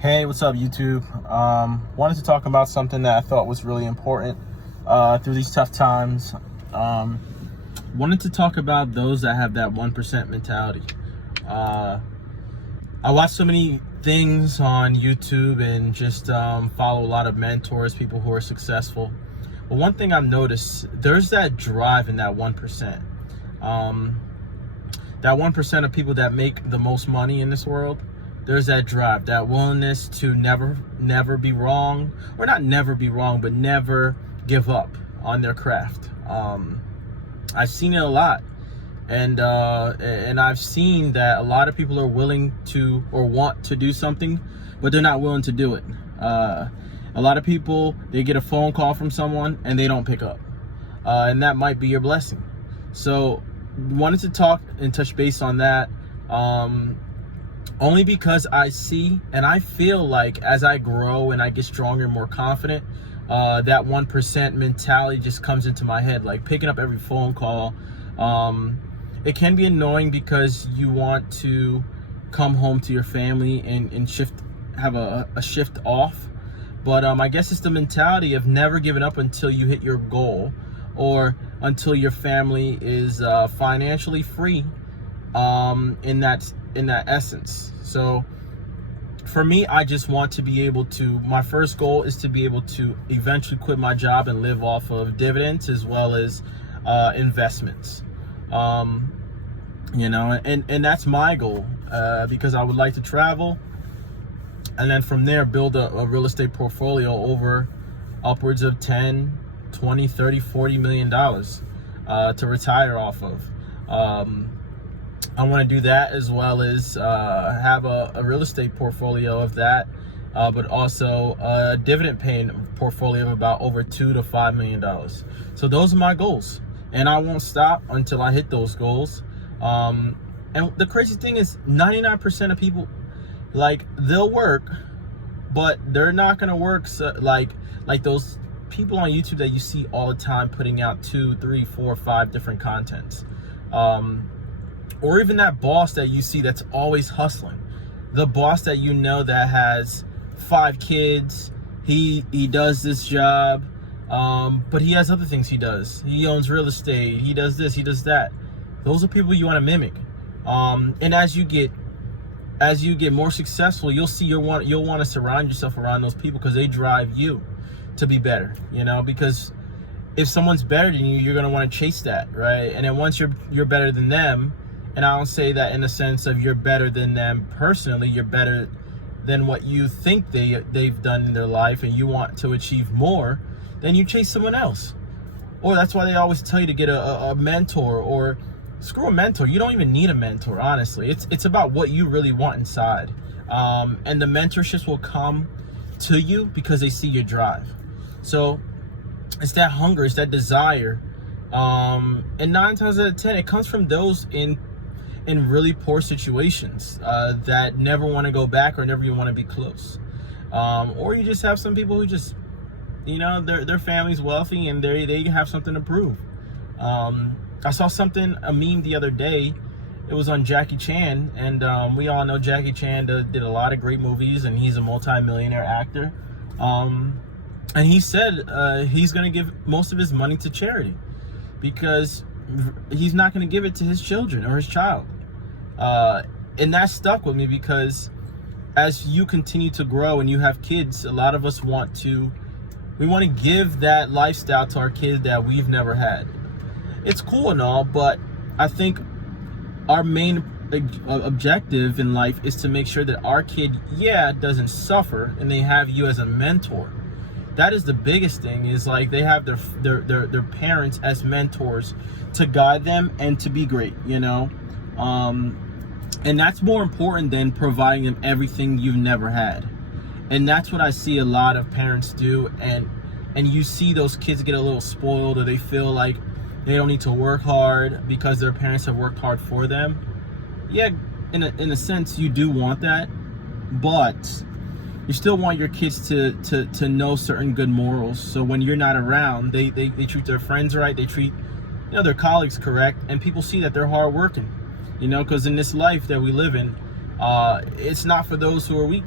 Hey, what's up, YouTube? Wanted to talk about something that I thought was really important through these tough times. Wanted to talk about those that have that 1% mentality. I watch so many things on YouTube and just follow a lot of mentors, people who are successful. But one thing I've noticed, there's that drive in that 1%. That 1% of people that make the most money in this world, there's that drive, that willingness to never be wrong, or not never be wrong, but never give up on their craft. I've seen it a lot, and I've seen that a lot of people are willing to or want to do something, but they're not willing to do it. A lot of people, they get a phone call from someone and they don't pick up, and that might be your blessing. So wanted to talk and touch base on that. Only because I see and I feel like as I grow and I get stronger and more confident, that 1% mentality just comes into my head, like picking up every phone call. It can be annoying because you want to come home to your family and have a shift off. But I guess it's the mentality of never giving up until you hit your goal, or until your family is financially free, in that essence. So for me, I just want to be able to, my first goal is to be able to eventually quit my job and live off of dividends as well as investments. And that's my goal, because I would like to travel, and then from there build a real estate portfolio over upwards of 10, 20, 30, 40 million dollars to retire off of. I want to do that, as well as have a real estate portfolio of that, but also a dividend paying portfolio of about over $2 to $5 million. So those are my goals, and I won't stop until I hit those goals. And the crazy thing is 99% of people, like, they'll work, but they're not going to work like those people on YouTube that you see all the time putting out 2, 3, 4, 5 different contents. Or even that boss that you see that's always hustling. The boss that you know that has 5 kids, he does this job, but he has other things he does. He owns real estate, he does this, he does that. Those are people you want to mimic. And as you get more successful, you'll see you'll want to surround yourself around those people, because they drive you to be better, because if someone's better than you, you're going to want to chase that, right? And then once you're better than them, and I don't say that in the sense of you're better than them personally, you're better than what you think they've done in their life, and you want to achieve more, then you chase someone else. Or that's why they always tell you to get a mentor, or screw a mentor. You don't even need a mentor, honestly. It's about what you really want inside. And the mentorships will come to you because they see your drive. So it's that hunger, it's that desire. And 9 times out of 10, it comes from those in really poor situations, that never want to go back or never even want to be close. Or you just have some people who just, their family's wealthy and they have something to prove. I saw a meme the other day. It was on Jackie Chan, and we all know Jackie Chan did a lot of great movies, and he's a multi-millionaire actor. And he said he's going to give most of his money to charity, because he's not going to give it to his children or his child. And that stuck with me, because as you continue to grow and you have kids, a lot of us want to give that lifestyle to our kids that we've never had. It's cool and all, but I think our main objective in life is to make sure that our kid, doesn't suffer, and they have you as a mentor. That is the biggest thing, is like they have their parents as mentors to guide them and to be great, and that's more important than providing them everything you've never had. And that's what I see a lot of parents do, and you see those kids get a little spoiled, or they feel like they don't need to work hard because their parents have worked hard for them. Yeah, in a sense, you do want that, but you still want your kids to know certain good morals. So when you're not around, they treat their friends right, they treat their colleagues correct, and people see that they're hardworking. Because in this life that we live in, it's not for those who are weak.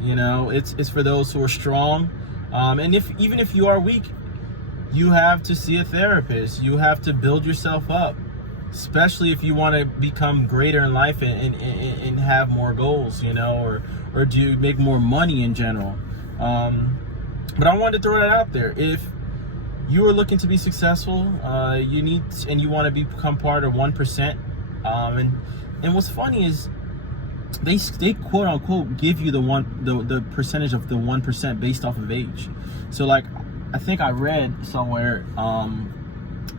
You know, it's for those who are strong. And even if you are weak, you have to see a therapist. You have to build yourself up, especially if you want to become greater in life and have more goals, you know, or do you make more money in general. But I wanted to throw that out there. If you are looking to be successful, you want to become part of 1%. And what's funny is they quote unquote give you the percentage of the 1% based off of age. So like, I think I read somewhere,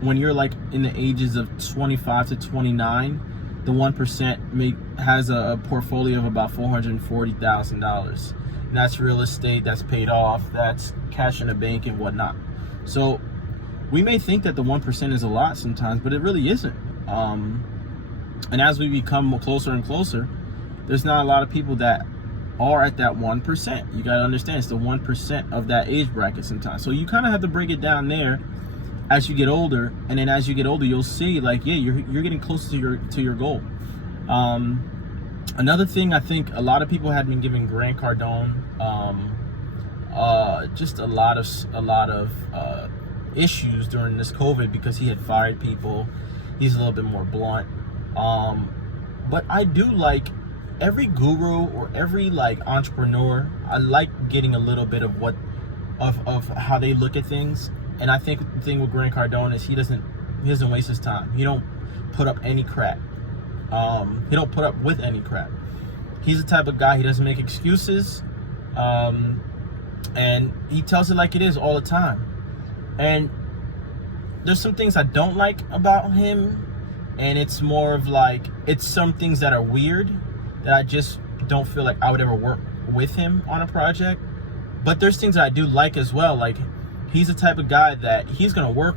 when you're like in the ages of 25 to 29, the 1% has a portfolio of about $440,000. And that's real estate, that's paid off, that's cash in the bank and whatnot. So we may think that the 1% is a lot sometimes, but it really isn't. And as we become closer and closer, there's not a lot of people that are at that 1%. You gotta understand, it's the 1% of that age bracket sometimes. So you kind of have to break it down there as you get older, and then as you get older, you'll see like, yeah, you're getting closer to your goal. Another thing, I think a lot of people had been giving Grant Cardone just a lot of issues during this COVID because he had fired people. He's a little bit more blunt. But I do like every guru or every like entrepreneur. I like getting a little bit of of how they look at things. And I think the thing with Grant Cardone is he doesn't waste his time. He don't put up any crap. He don't put up with any crap. He's the type of guy, he doesn't make excuses. And he tells it like it is all the time. And there's some things I don't like about him. And it's more of like, it's some things that are weird that I just don't feel like I would ever work with him on a project. But there's things that I do like as well. Like, he's the type of guy that he's gonna work,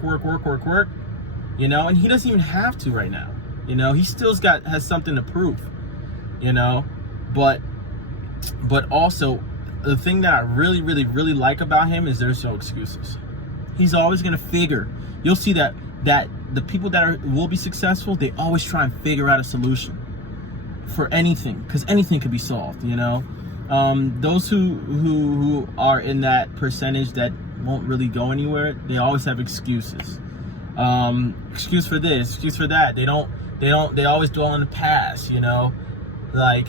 you know, and he doesn't even have to right now. You know, he still has something to prove, you know. But also, the thing that I really like about him is there's no excuses. He's always gonna figure. You'll see that the people that will be successful, they always try and figure out a solution for anything, because anything could be solved, you know. Those who are in that percentage that won't really go anywhere, they always have excuses. Excuse for this, excuse for that. They always dwell on the past, you know. Like,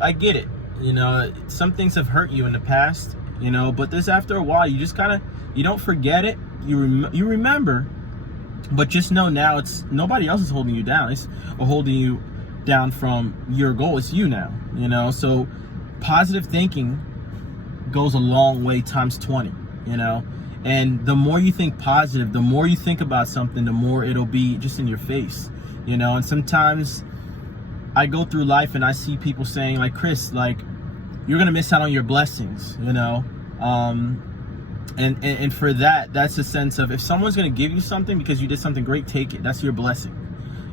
I get it, you know, some things have hurt you in the past, you know, but this, after a while, you just you don't forget it, you remember, but just know now it's nobody else is holding you down, or holding you down from your goal. It's you now, you know. So positive thinking goes a long way times 20, you know. And the more you think positive, the more you think about something, the more it'll be just in your face, you know. And sometimes I go through life and I see people saying like, Chris, like, you're gonna miss out on your blessings, you know. And for that's a sense of, if someone's gonna give you something because you did something great, take it. That's your blessing,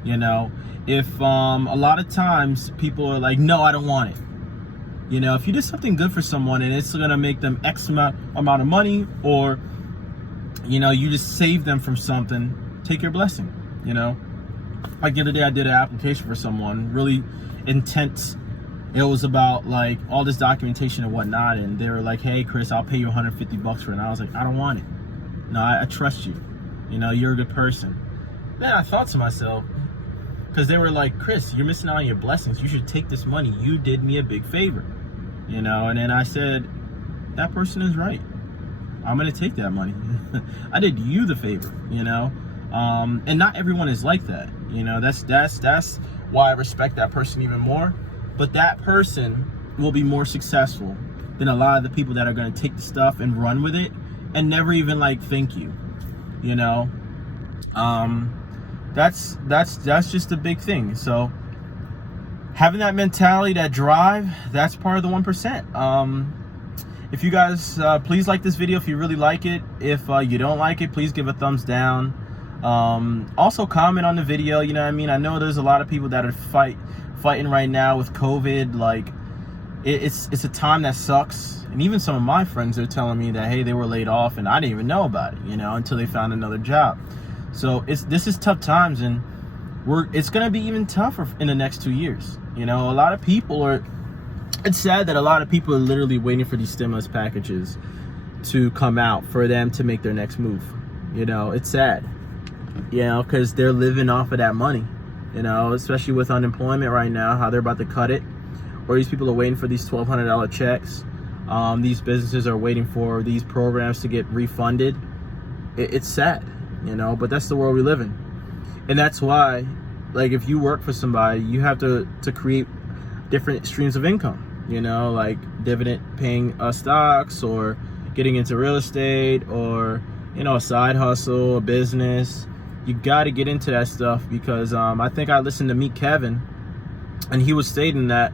you know. If a lot of times people are like, no, I don't want it. You know, if you did something good for someone and it's gonna make them X amount of money, or, you know, you just save them from something, take your blessing, you know. Like the other day I did an application for someone, really intense. It was about like all this documentation and whatnot, and they were like, hey Chris, I'll pay you $150 for it. And I was like, I don't want it. No, I trust you. You know, you're a good person. Then I thought to myself, because they were like, Chris, you're missing out on your blessings. You should take this money. You did me a big favor. You know, and then I said, that person is right. I'm gonna take that money. I did you the favor, you know. And not everyone is like that. You know, that's why I respect that person even more. But that person will be more successful than a lot of the people that are going to take the stuff and run with it and never even like thank you, you know. That's just a big thing. So having that mentality, that drive, that's part of the 1%. If you guys please like this video if you really like it. If you don't like it, please give a thumbs down. Also comment on the video, you know what I mean. I know there's a lot of people that are fighting right now with COVID. Like, it's a time that sucks. And even some of my friends are telling me that, hey, they were laid off and I didn't even know about it, you know, until they found another job. So this is tough times, and it's gonna be even tougher in the next 2 years. You know, a lot of people are it's sad that a lot of people are literally waiting for these stimulus packages to come out for them to make their next move. You know, it's sad, you know, because they're living off of that money, you know, especially with unemployment right now, how they're about to cut it, or these people are waiting for these $1,200 checks. These businesses are waiting for these programs to get refunded. It's sad, you know, but that's the world we live in. And that's why, like, if you work for somebody, you have to create different streams of income, you know, like dividend paying stocks, or getting into real estate, or, you know, a side hustle, a business. You got to get into that stuff, because I think I listened to Meet Kevin, and he was stating that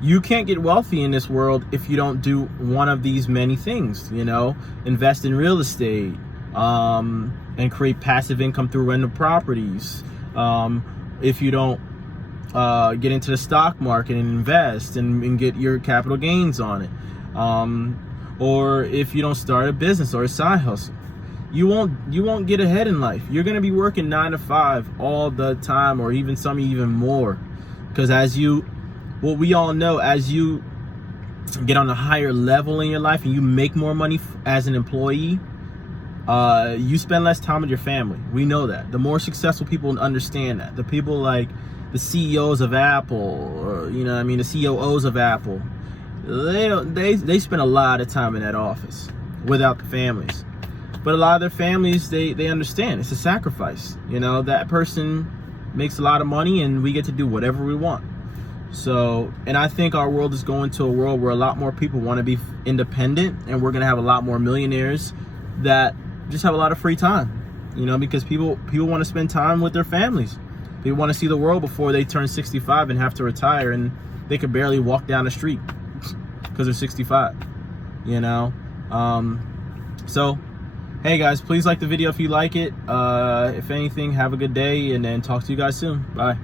you can't get wealthy in this world if you don't do one of these many things, you know, invest in real estate, and create passive income through rental properties. If you don't get into the stock market and invest and get your capital gains on it, or if you don't start a business or a side hustle, you won't get ahead in life. You're gonna be working 9 to 5 all the time, or even some even more, because we all know, as you get on a higher level in your life and you make more money as an employee, you spend less time with your family. We know that. The more successful people understand that. The people like the CEOs of Apple, or, you know what I mean, the COOs of Apple, they spend a lot of time in that office without the families. But a lot of their families, they understand it's a sacrifice. You know, that person makes a lot of money and we get to do whatever we want. So, and I think our world is going to a world where a lot more people want to be independent, and we're going to have a lot more millionaires that just have a lot of free time, you know, because people want to spend time with their families. They want to see the world before they turn 65 and have to retire, and they could barely walk down the street because they're 65, you know. So, hey guys, please like the video if you like it. If anything, have a good day, and then talk to you guys soon. Bye.